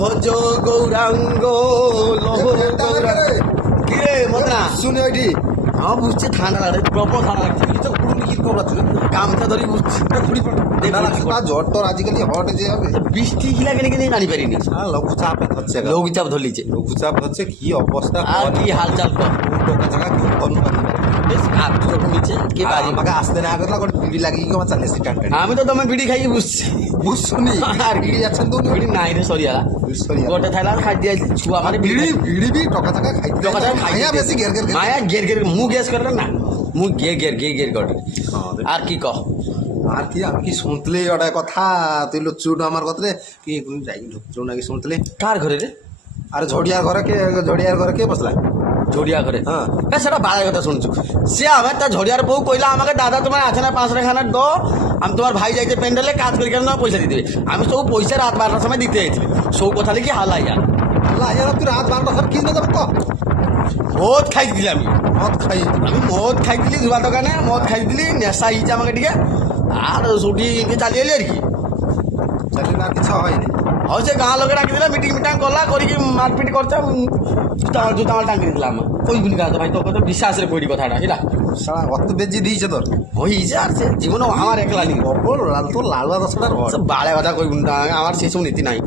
ভজ গৌরাঙ্গ লহ কিরে মদনা শুনে ওইটি আমার বুঝছে ঠান্ডা লাগে প্রবল ঠান্ডা লাগছে কিছু কুড়ি কি খবর আছে গামছা ধরি বুঝছি জ্বর টর আজকালি হট যে হবে বৃষ্টি কি লাগে নাকি জানি পারিনি লঘুচাপ হচ্ছে লঘুচাপ ধরলিছে লঘুচাপ হচ্ছে কি অবস্থা আর কি হালচাল কর টোকা জায়গা কি ফোন বেশ কাজ যখন নিচে কে বাড়ি আমাকে আসতে না আগত করে বিড়ি লাগিয়ে আমার চালিয়েছি টানটা আমি তো তোমার বিড়ি খাই বুঝছি বুঝছুনি আর বিড়ি যাচ্ছেন তো বিড়ি নাই রে সরিয়ালা গোটে থাইলা খাই দিয়েছি ছুয়া মানে বিড়ি বিড়ি বি টকা টাকা খাইতে টকা টাকা খাই মায়া বেশি গের গের মায়া গের গের মুখ গ্যাস করে না মুখ গের গের গের গের করে আর কি কহ আর কি আমি কি শুনতলে ওটা কথা তুই লুচুট আমার কথা রে কি যাই ঢুকছো নাকি শুনতলে কার ঘরে রে আরে ঝড়িয়ার ঘরে কে বসলা ঝড়িয়া করে হ্যাঁ সেটা বাড়ার কথা শুনছো সে আমার তা ঝড়িয়ার বউ কইলা আমাকে দাদা তোমার আছে না 500 খানা দো আমি তোমার ভাই যাইতে প্যান্ডেলে কাজ করে কেন পয়সা দিতে আমি সব পয়সা রাত 12টার সময় দিতে যাইছি সব কথা লিখে হালাই যা আল্লাহ ইয়ার তুই রাত 12টা সব কিনে যাবো তো মদ খাই দিলি আমি মদ খাই দিলি ধোয়া দোকানে মদ খাই দিলি নেশা হয়েছে আমাকে ଟିକେ আর ছুটি চালিয়ে এলি আর কি চালিয়ে আর কিছু হয়নি হ্যাঁ সে গাঁ লোকে ডাকি দিলে মিটিং মিটাং কলা করিকি মারপিট করছে জুতা মাল টাঙ্গি দিলাম কইগুলি গাছ ভাই তোকে তো বিশ্বাসের বইটি কথাটা এটা সারা অত বেজি দিয়েছে তোর হয়েছে আর সে জীবনে আমার একলা নি অপর লাল তোর লাল বাদা ছড়ার বাড়ে কথা কইগুলি আমার সেসব নীতি নাই